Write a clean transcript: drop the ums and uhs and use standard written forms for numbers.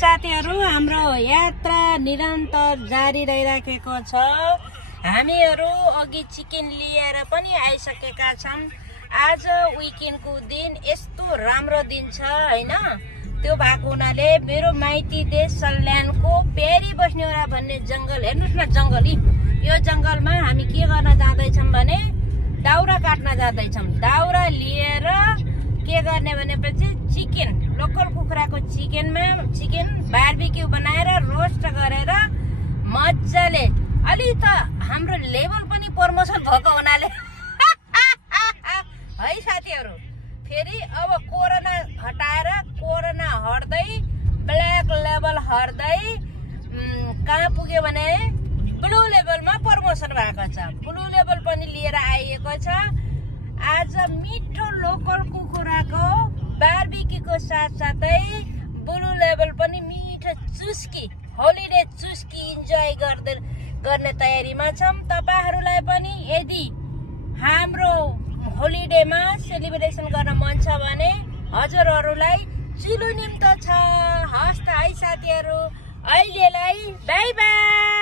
साथीहरु हाम्रो यात्रा निरन्तर जारी रहिराखेको छ। हामीहरु अघि चिकन लिएर पनि आइसकेका छौं। आज विकेन्डको दिन यस्तो राम्रो दिन छ हैन। त्यो भएको हुनाले मेरो माइती देश सल्यानको पेरी बस्नेउरा भन्ने जंगल हेर्नुस् न जंगल यो जंगलमा हामी के गर्न जाँदै छौं भने दाउरा काट्न जाँदै छौं। दाउरा लिएर के गर्ने भनेपछि चिकन लोकल कुखुराको चिकन बारबिक्यू बनाएर रोस्ट गरेर मज्जाले अलि त हाम्रो लेभल पनि प्रमोसन भएको हुनाले है साथीहरु। फेरि अब कोरोना हटाएर कोरोना हट्दै ब्ल्याक लेभल हट्दै कहाँ पुग्यो भने ब्लू लेभलमा प्रमोसन भएको छ। ब्लू लेभल पनि लिएर आइएको छ। आज मिठो लोकल कुखुराको बारबिक्यूको साथसाथै ब्लू लेभल पनि मिठो चुस्की होलिडे चुस्की इन्जोय गर्ने तयारीमा छौं। तपाईहरुलाई पनि यदि हाम्रो होलिडेमा सेलिब्रेसन गर्न मन छ भने हजुरहरुलाई चिलो निम्तो छ। हस्त है साथीहरु, अहिलेलाई बाइ बाइ।